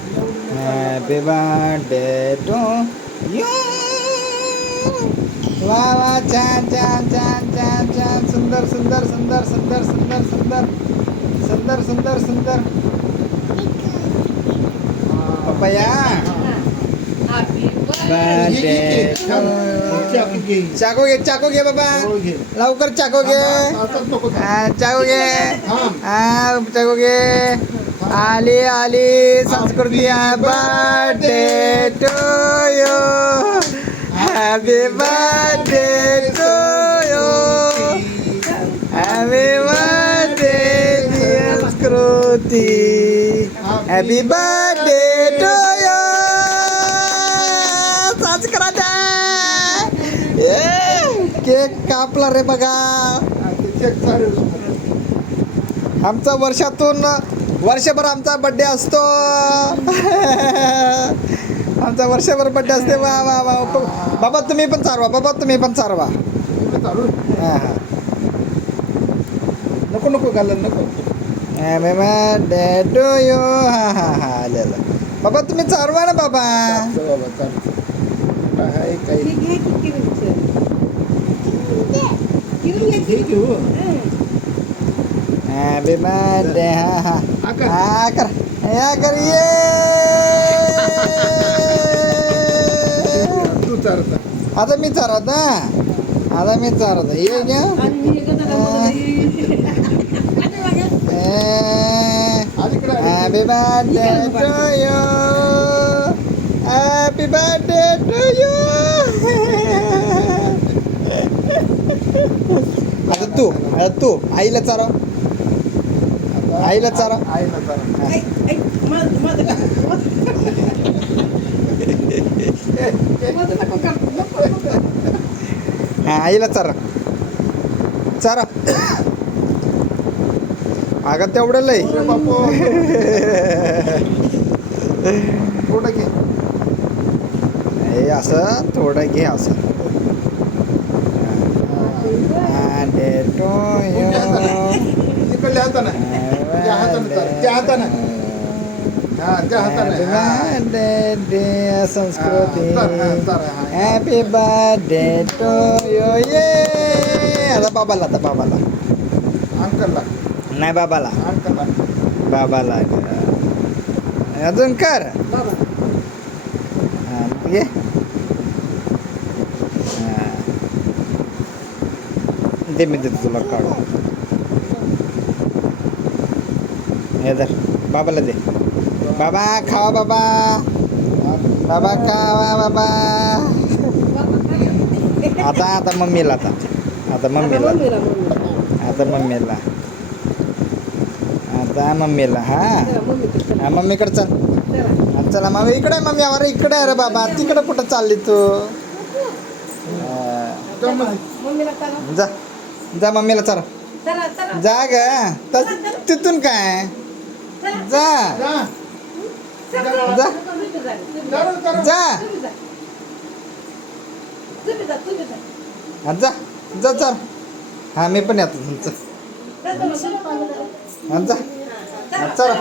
Happy birthday to you वा वा छान छान छान छान छान सुंदर सुंदर सुंदर सुंदर सुंदर सुंदर सुंदर सुंदर सुंदर पपया बर्थडे चाकू घे चाकू घे बाबा लवकर चाकू घे हा, चाकू घे हा घे आली आली Sanskruti birthday to you happy birthday to you happy birthday Sanskruti happy birthday to you Sanskruti cake कापला रे बघा. आमचा वर्षातून वर्षभर आमचा बड्डे असतो. आमचा वर्षभर बड्डे असते. वा वा वा. बाबा तुम्ही पण चारवा. बाबा तुम्ही पण चारवा. हा हा. नको नको घालन नको. बर्थडे टू यू हा हा हा. आलेलं बाबा तुम्ही चारवा ना बाबा? काही हॅपी बर्थडे हा हा हा कर. या कर ये तू चालता आता मी चारवत ना आता मी चारवत ये घ्या happy birthday to you happy birthday to you आता तू आता तू आईला चारव. आईला चारा. आईला चारा. हा आईला चारा. चारा. अगं तेवढं लय. बापू. थोडं घे. हे असं थोडं घे असं. you. त्या हातानं चाल त्या हातानं. हा त्या हातानं. हा. Happy birthday dear संस्कृती. हा, चाल, हा, चाल, हा. हॅपी बर्थडे टू यू ये आता बाबाला आता बाबाला. अंकलला. नाही बाबाला. अंकलला. बाबाला अजून कर. हा, हा. दे मी देतो तुला काढून हे धर बाबाला दे। बाबा खावा बाबा। बाबा खावा बाबा। आता आता मम्मीला आता। आता मम्मीला आता मम्मीला आता मम्मीला हा? हा मम्मीकडे चल. चला. मम्मी इकडे मम्मी अरे इकडे आहे रे बाबा. तिकडे कुठं चालली तू? जा जा मम्मीला चला. जा ग. तिथून काय? जा. जा. जा. जा. हा, जा. जा चल हा मी पण येतो हा, जा. चला.